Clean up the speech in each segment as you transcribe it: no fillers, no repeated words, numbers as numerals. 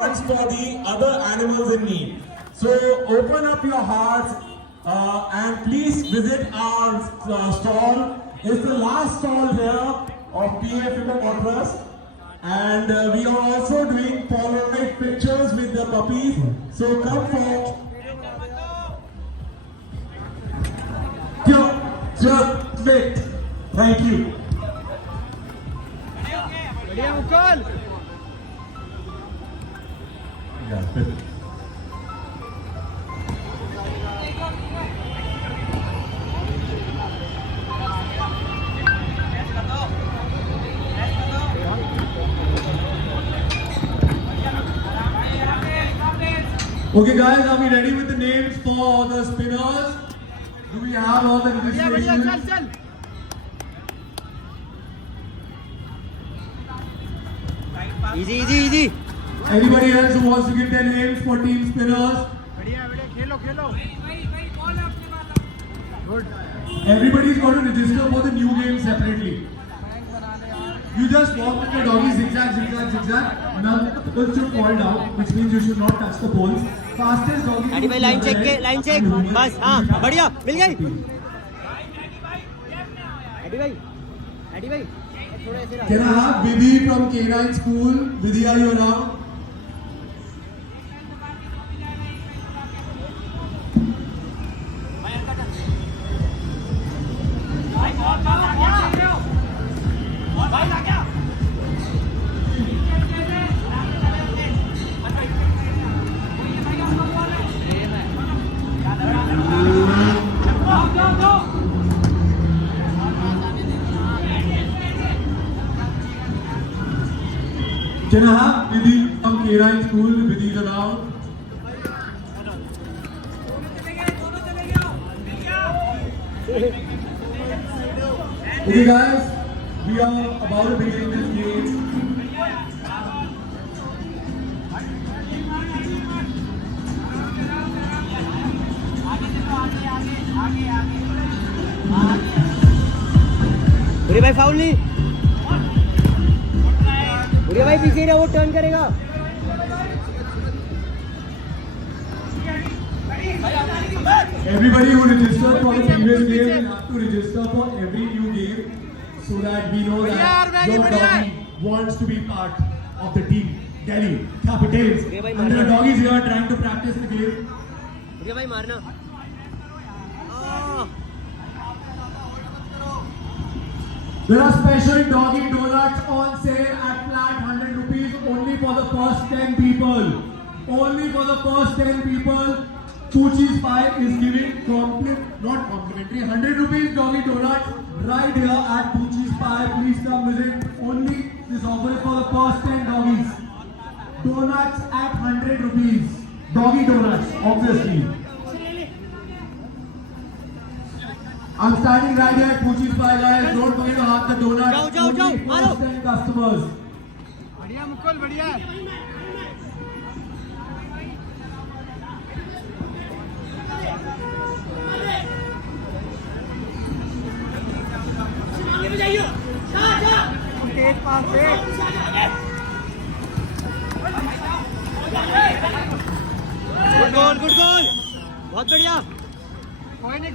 for the other animals in need. So open up your hearts and please visit our stall. It's the last stall here of PF Fortress, and we are also doing Polaroid pictures with the puppies. So come forward. Just wait. Thank you. Yeah. Okay guys, are we ready with the names for the spinners? Do we have all the registration? Easy. Anybody else who wants to give their names for team spinners? Everybody's got to register for the new game separately. You just walk with your doggy zigzag. None of the poles should fall down, which means you should not touch the poles. Fastest doggy. Adi bhai line check. बस हाँ बढ़िया मिल गई. Adi bhai. Can I have Vidhi from K9 school? Vidhi, are you around? Can I have Vidhi from K9 school? Vidhi is around. Okay guys, we are about to begin this game. बुरी भाई foul नहीं. बुरी भाई पीछे रहो, वो turn करेगा. Everybody who registered for the previous game will have to register for every new game so that we know that your doggy wants to be part of the team. Delhi Capitals. And there are doggies here trying to practice the game. बुरी भाई मारना. There are special doggy donuts on sale at flat 100 rupees only for the first 10 people. Only for the first 10 people. Poochie's Pie is giving not complimentary, 100 rupees doggy donuts right here at Poochie's Pie. Please come visit. Only this offer is for the first 10 doggies. Donuts at 100 rupees. Doggy donuts, obviously. I'm standing right here at Poochie's Pie, guys. Don't forget to have the donuts. जाओ, मारो. First 10 customers. बढ़िया मुकुल बढ़िया. तेज पास से. Good goal. बहुत बढ़िया. कोई नहीं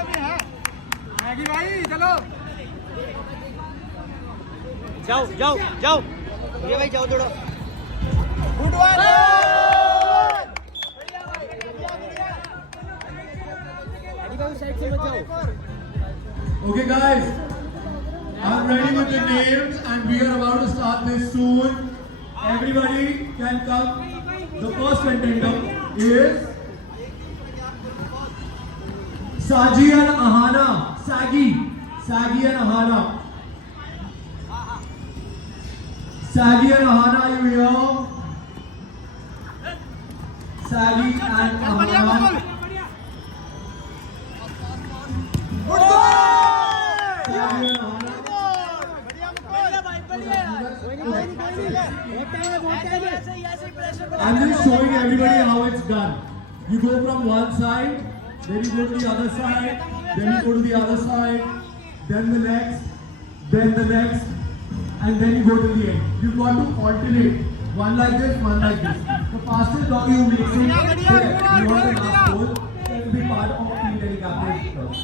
अभी है. आएगी भाई चलो. जाओ. बुरी भाई जाओ दौड़ो. Good one. adi भाई साइड से मत जाओ. Okay, guys. I'm ready with the names and we are about to start this soon. Everybody can come. The first contender is Saji and Ahana. Sagi and Ahana. Sagi and Ahana, are you here? Sagi and Ahana. I'm just showing everybody how it's done. You go from one side, then you go to the other side, then you go to the other side, then the next, and then you go to the end. You've got to alternate. One like this, one like this. The fastest doggy who makes it beyond the last pole can be part of Team Delhi Capitals.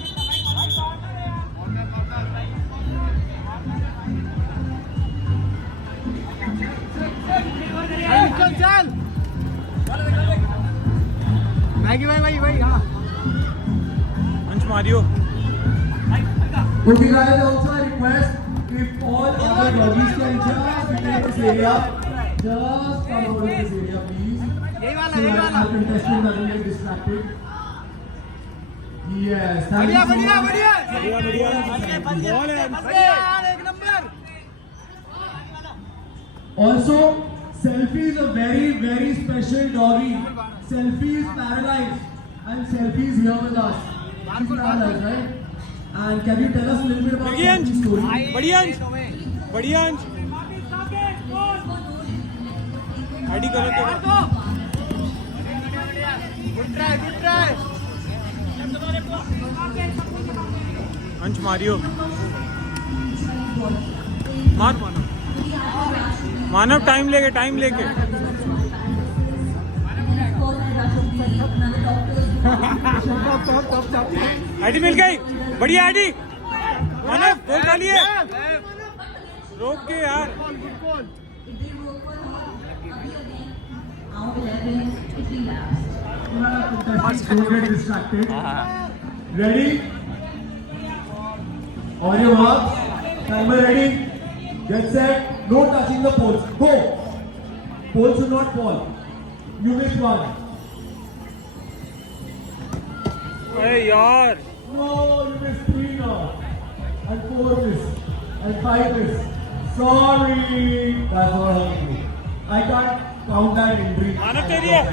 चल चल Maggi भाई हाँ अंश Mario Okay guys, also I request if all other doggies can just vacate this area. Just come over to this area please. यही वाला So यही that वाला our contestant doesn't get distracted. Yes, thank बढ़िया you so बढ़िया much. बढ़िया बढ़िया यार एक number Also, Selfie is a very special doggy. Selfie is paralyzed and Selfie is here with us. She's paralyzed, right? And can you tell us a little bit about Selfie's story? बढ़िया अंश बढ़िया अंश ID करो तो good try अंश Mario मार मानव time लेके ID मिल गई बढ़िया आईडी मानव गोल खा लिए रोक के यार Don't get distracted. Ready? On your marks. Timer ready? Get set. No touching the poles. Go. Poles should not fall. You missed one. अरे यार No, you missed 3 now. And 4 miss. And 5 miss. Sorry. That's not happening. I can't count that injury. मानव तेरी है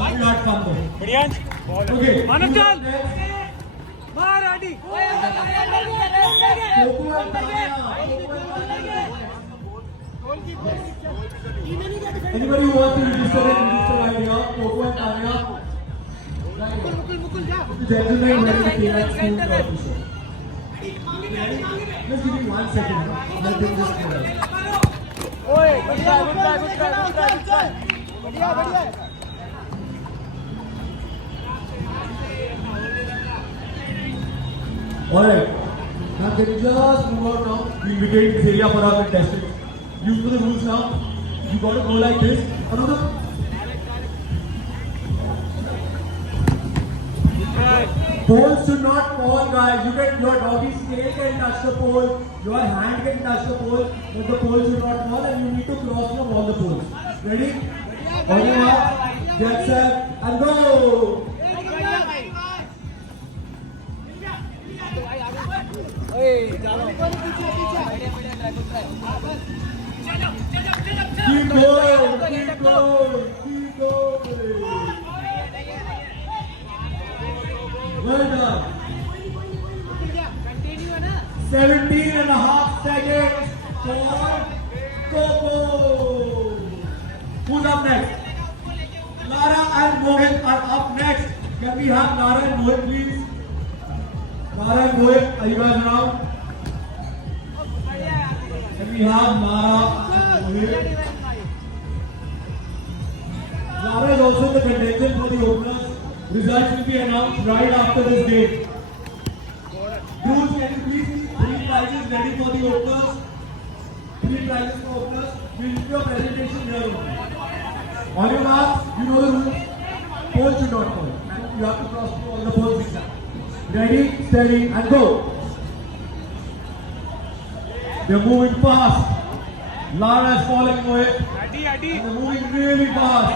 I'm not fun though. बढ़िया अंश Okay. मानव चल Next. मार ID Coco and Tanya. Anybody who wants to register right here, Coco and Tanya. Mukul जा Gentlemen, ready to take that school trophy show. Just give me 1 second. Let them just go. ओए बढ़िया बढ़िया Alright. Now can you just move out now? We'll vacate this area for our contestants. You know the rules now. You gotta go like this. Another. Poles should not fall, guys. You can, your doggy's tail can touch the pole, your hand can touch the pole, but the pole should not fall, and you need to cross from all the poles. Ready? On your mark, get set, and go! Keep going, keep going, keep going. Well done. 17.5 seconds for Coco. Who's up next? Lara and Mohit are up next. Can we have Lara and Mohit, please? Lara and Mohit, are you guys around? Can we have Lara and Mohit? Lara is also the contention for the openers. Results will be announced right after this game. Bruce, can you please keep 3 prizes ready for the openers? 3 prizes for openers. We'll do a presentation here. On your marks, you know the rules. Pole should not fall. You have to cross through all the poles. Ready, steady, and go. They're moving fast. Lara is falling away. They're moving really fast.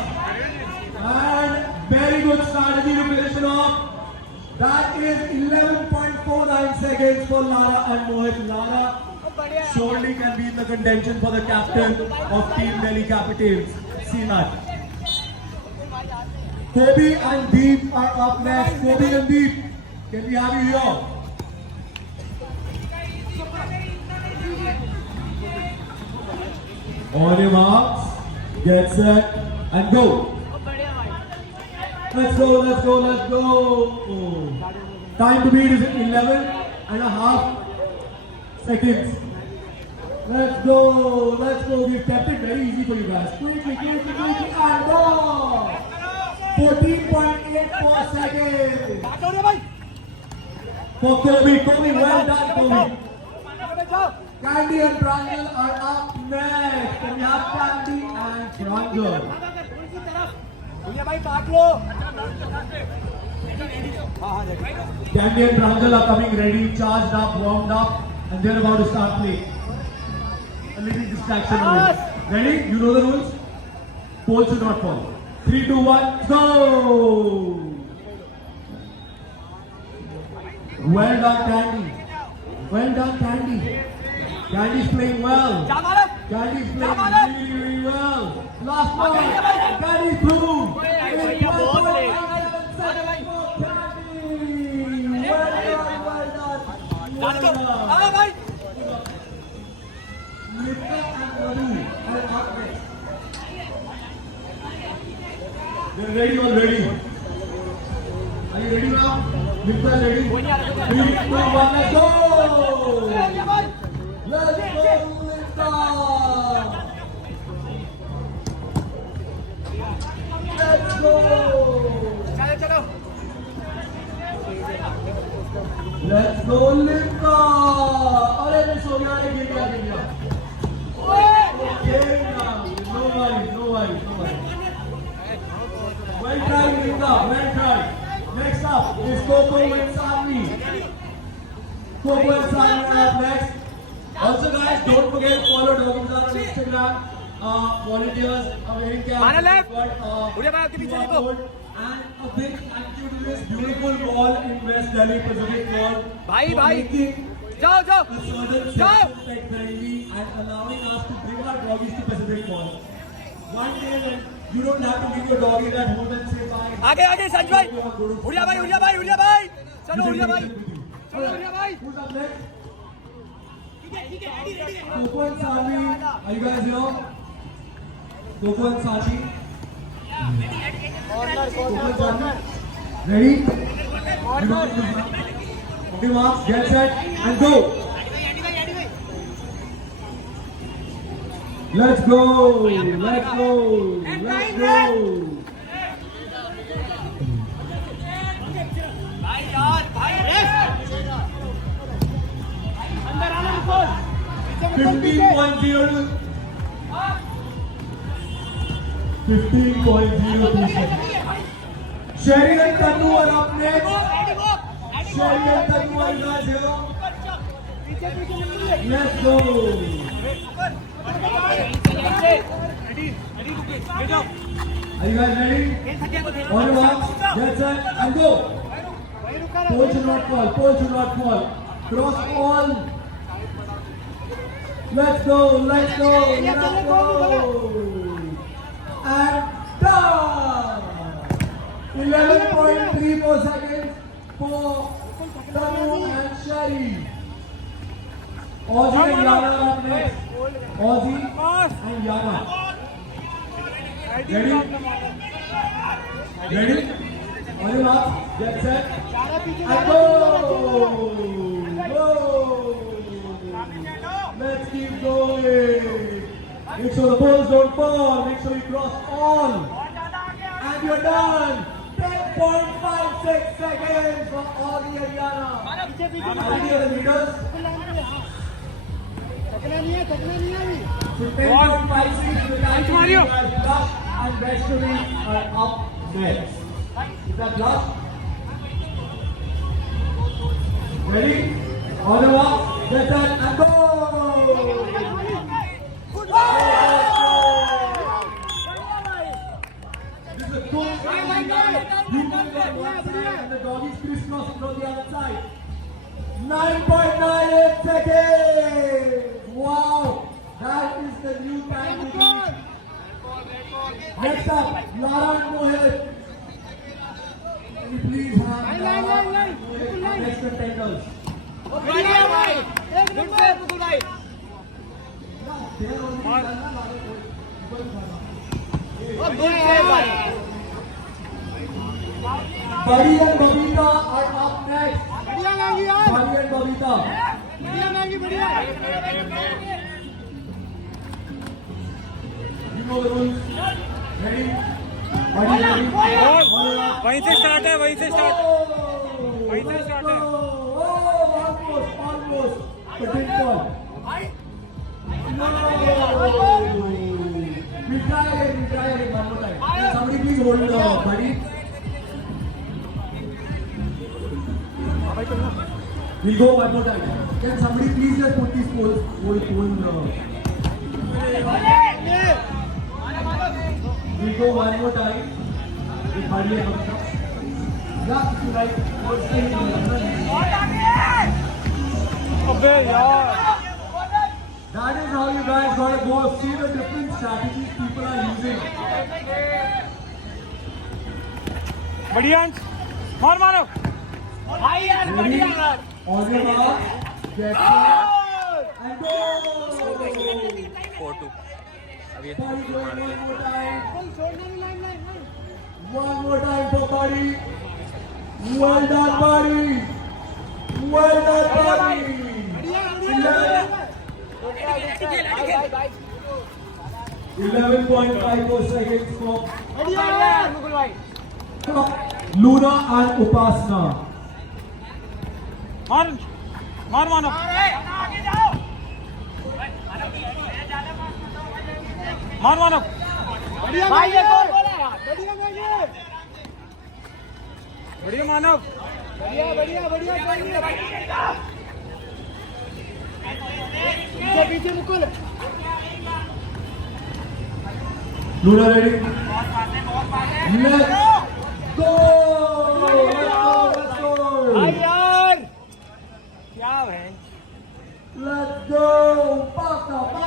And very good strategy to finish it off. That is 11.49 seconds for Lara and Mohit. Lara surely can be in the contention for the captain of Team Delhi Capitals. See that. Kobe and Deep are up next. Kobe and Deep, can we have you here? On your marks, get set, and go. Let's go, let's go, let's go. Time to beat is 11.5 seconds. Let's go. Let's go. We've kept it very easy for you guys. Quickly, and go. 14.84 seconds. For Kobe. Kobe, well done, Kobe. Candy and Pranjal are up next. And we have Candy and Pranjal. Candy and Pranjal are coming ready, charged up, warmed up, and they're about to start playing. A little distraction away. Ready? You know the rules? Pole should not fall. 3, 2, 1, go! Well done, Candy. Well done, Candy. Candy's playing well. Candy's playing really, really well. Last one. Candy's through. It's 1.97 seconds for Candy. Well done. Well done. Nitya and Madhu are up next. They're ready already. Are you ready now? Nitya ready? 3, 2, 1, let's go! Let's go, Nitya! Let's go! Let's go, Nitya! अरे miss हो गया, गिर गया. Okay now, no worries. Well tried, Nitya, well tried. Next up is Coco and Sanvi. Coco and Sanvi are up next. Also guys, don't forget to follow Doggy Bazaar on Instagram. Volunteers are wearing caps. And a big thank you to this beautiful mall in West Delhi, Pacific Mall. Bhai. Jao. A certain section pet friendly and allowing us to bring our doggies to Pacific Mall. One day when you don't have to leave your doggy at home and say bye. आगे संजय भाई उड़िया भाई चलो उड़िया भाई Who's up next? Coco and Sanvi, are you guys here? Coco and Sanvi. Ready? Okay, marks, get set, and go. Let's go. 15.02 seconds. Sherry and Tanu are up next. Sherry and Tanu are you guys here? Let's go. Are you guys ready? On your marks, get set, and go. Pole should not fall. Cross all. Let's go. And done. 11.34 seconds for Tanu and Sherry. Ozzy and Yana are next. Ozzy and Yana. Ready? On your mark, get set, and go! Let's keep going. Make sure the balls don't fall. Make sure you cross all. And you're done. 10.56 seconds for Ozzy and Yana. Are you the leaders? So 10.56 the time Blush and Vaishnavi are up next. Is that Blush? Ready? On the mark, get set, and go! This is a good game. You can get one side and the doggies crisscrossing from the other side. 9.98 seconds! Wow! That is the new time to beat. Next up, Lara and Mohit. Can you please have Lara and Mohit next contenders? Buddy and Babita are up next. Buddy and Babita. know the rules. Ready? Buddy, ready? Ball वहीं से start है, वहीं से start वहीं से start है। Almost. But didn't fall. No. We'll try again one more time. Somebody please hold the buddy. We'll go one more time. Can somebody please just put these poles? We'll go one more time. With buddy and Hamza. Yeah, if you like. अबे यार That is how you guys gotta go. See the different strategies people are using. बढ़िया अंश, मार मारो। Ready? On your mark. Get set. And go. 4-2 अब ये Buddy going one more time. One more time for buddy. Well done, buddy. Well done, buddy. 11.54 seconds for Luna and Upasna. मार मानो। मार मानो। बढ़िया मानव। पीछे Mukul Luna ready? Let's go! Let's go! यार क्या है Let's go! Pasta!